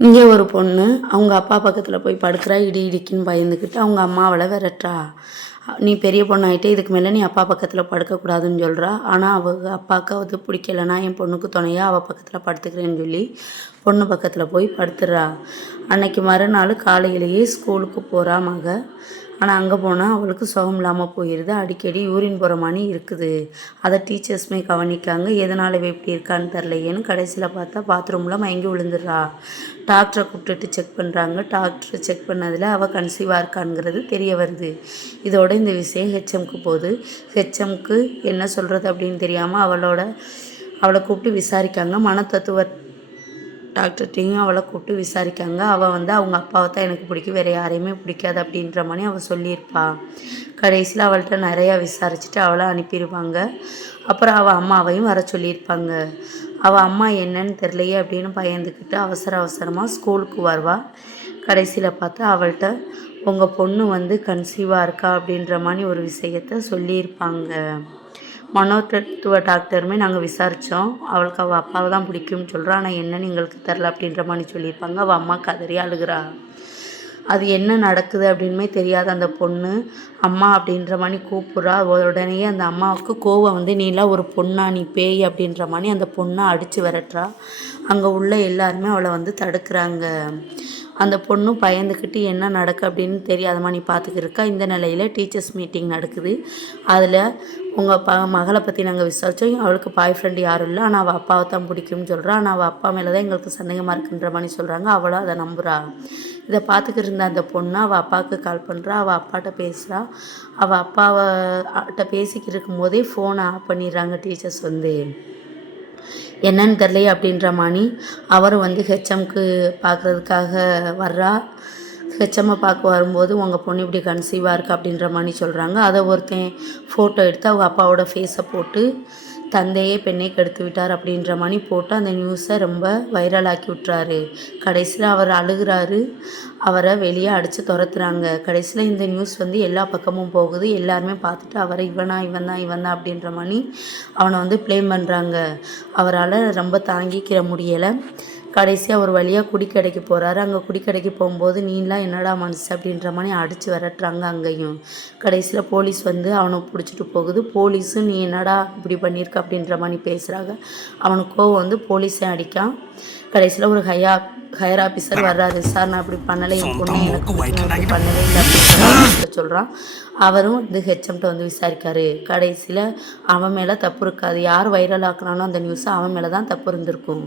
இங்கே ஒரு பொண்ணு அவங்க அப்பா பக்கத்தில் போய் படுக்கிறா. இடி இடிக்குன்னு பயந்துக்கிட்டு அவங்க அம்மா அவளை விரட்டுறா. நீ பெரிய பொண்ணாயிட்டே, இதுக்கு மேலே நீ அப்பா பக்கத்தில் படுக்கக்கூடாதுன்னு சொல்கிறா. ஆனால் அவங்க அப்பாவுக்கு அது பிடிக்கல. நான் என் பொண்ணுக்கு துணையாக அவள் பக்கத்தில் படுத்துக்கிறேன்னு சொல்லி பொண்ணு பக்கத்தில் போய் படுத்துடுறா. அன்னைக்கு மறுநாள் காலையிலேயே ஸ்கூலுக்கு போகிறா மக. ஆனால் அங்கே போனால் அவளுக்கு சுகம் இல்லாமல் போயிடுது. அடிக்கடி யூரின் போகிற மாதிரி இருக்குது. அதை டீச்சர்ஸுமே கவனிக்காங்க. எதனால் இப்படி இருக்கான்னு தெரிலையேன்னு கடைசியில் பார்த்தா பாத்ரூமில் மயங்கி விழுந்துடுறா. டாக்டரை கூப்பிட்டுட்டு செக் பண்ணுறாங்க. டாக்டர் செக் பண்ணதில் அவள் கன்சீவாக இருக்காங்கிறது தெரிய வருது. இதோட இந்த விஷயம் ஹெச்எம்க்கு போகுது. ஹெச்எம்க்கு என்ன சொல்கிறது அப்படின்னு தெரியாமல் அவளை கூப்பிட்டு விசாரிக்காங்க. மனத்தத்துவ டாக்டர்கிட்டையும் அவளை கூப்பிட்டு விசாரிக்காங்க. அவள் அவங்க அப்பாவை தான் எனக்கு பிடிக்கும், வேறு யாரையுமே பிடிக்காது அப்படின்ற மாதிரி அவள் சொல்லியிருப்பாள். கடைசியில் அவள்கிட்ட நிறையா விசாரிச்சுட்டு அவளை அனுப்பிடுவாங்க. அப்புறம் அவள் அம்மாவையும் வர சொல்லியிருப்பாங்க. அவள் அம்மா என்னன்னு தெரிலையே அப்படின்னு பயந்துக்கிட்டு அவசரமாக ஸ்கூலுக்கு வருவாள். கடைசியில் பார்த்தா அவள்கிட்ட உங்கள் பொண்ணு கன்சீவாக இருக்கா அப்படின்ற மாதிரி ஒரு விஷயத்த சொல்லியிருப்பாங்க. மனோதத்துவ டாக்டருமே நாங்கள் விசாரித்தோம். அவளுக்கு அவள் அப்பாவை தான் பிடிக்கும்னு சொல்கிறா. ஆனால் என்னன்னு எங்களுக்கு தெரில அப்படின்ற மாதிரி சொல்லியிருப்பாங்க. அவள் அம்மா கதறி அழுகிறா. அது என்ன நடக்குது அப்படின்மே தெரியாத அந்த பொண்ணு அம்மா அப்படின்ற மாதிரி கூப்பிட்றா. உடனே அந்த அம்மாவுக்கு கோவம் நீலாம் ஒரு பொண்ணா, நீ பேய் அப்படின்ற மாதிரி அந்த பொண்ணை அடித்து விரட்டுறா. அங்கே உள்ள எல்லாருமே அவளை தடுக்கிறாங்க. அந்த பொண்ணு பயந்துக்கிட்டு என்ன நடக்கு அப்படின்னு தெரியாத மாதிரி பார்த்துக்கிருக்கா. இந்த நிலையில் டீச்சர்ஸ் மீட்டிங் நடக்குது. அதில் உங்கள் மகளை பற்றி நாங்கள் விசாரித்தோம். அவளுக்கு பாய் ஃப்ரெண்டு யாரும் இல்லை, ஆனால் அவள் அப்பாவை தான் பிடிக்கும்னு சொல்கிறா. ஆனால் அவள் அப்பா மேலே தான் எங்களுக்கு சந்தேகமாக இருக்குன்ற மாதிரி சொல்கிறாங்க. அவளும் அதை நம்புகிறா. இதை பார்த்துக்கிட்டு இருந்த அந்த பொண்ணு அவள் அப்பாவுக்கு கால் பண்ணுறா. அவள் அப்பாட்ட பேசுகிறா. அவள் அப்பாவட்ட பேசிக்கிட்டு இருக்கும்போதே ஃபோனை ஆஃப் பண்ணிடுறாங்க டீச்சர்ஸ். என்னன்னு தெரியலையே அப்படின்ற மாதிரி அவரும் ஹெச்எம்க்கு பார்க்குறதுக்காக வர்றா. ஹெச்எம்மை பார்க்க வரும்போது உங்கள் பொண்ணு இப்படி கன்சீவாக இருக்கா அப்படின்ற மாதிரி சொல்கிறாங்க. அதை ஒருத்தன் ஃபோட்டோ எடுத்து அவங்க அப்பாவோட ஃபேஸை போட்டு தந்தையே பெண்ணை கெடுத்து விட்டார் அப்படின்ற மாதிரி போட்டு அந்த நியூஸை ரொம்ப வைரலாக்கி விட்டுறாரு. கடைசியில் அவர் அழுகிறாரு. அவரை வெளியே அடித்து துரத்துறாங்க. கடைசியில் இந்த நியூஸ் எல்லா பக்கமும் போகுது. எல்லாருமே பார்த்துட்டு அவரை இவன் தான் அப்படின்ற மாதிரி அவனை ப்ளேம் பண்ணுறாங்க. அவரால் ரொம்ப தாங்கிக்கிற முடியலை. கடைசியாக ஒரு வழியாக குடிக்கடைக்கு போகிறாரு. அங்கே குடிக்கடைக்கு போகும்போது நீலாம் என்னடா மனசு அப்படின்ற மாதிரி அடித்து விரட்டுறாங்க. அங்கேயும் கடைசியில் போலீஸ் அவனை பிடிச்சிட்டு போகுது. போலீஸும் நீ என்னடா இப்படி பண்ணியிருக்க அப்படின்ற மாதிரி பேசுகிறாங்க. அவனுக்கு கோவம் போலீஸே அடிக்கான். கடைசியில் ஒரு ஹையர் ஆஃபீஸர் வர்றாரு. சார் நான் இப்படி பண்ணலை, என் பொண்ணு எனக்கு பண்ணவே இல்லை அப்படின்ற சொல்கிறான். அவரும் ஹெச்எம்கிட்ட விசாரிக்காரு. கடைசியில் அவன் மேலே தப்பு இருக்காது. யார் வைரல் ஆக்குனானோ அந்த நியூஸை அவன் மேலே தான் தப்பு இருந்திருக்கும்.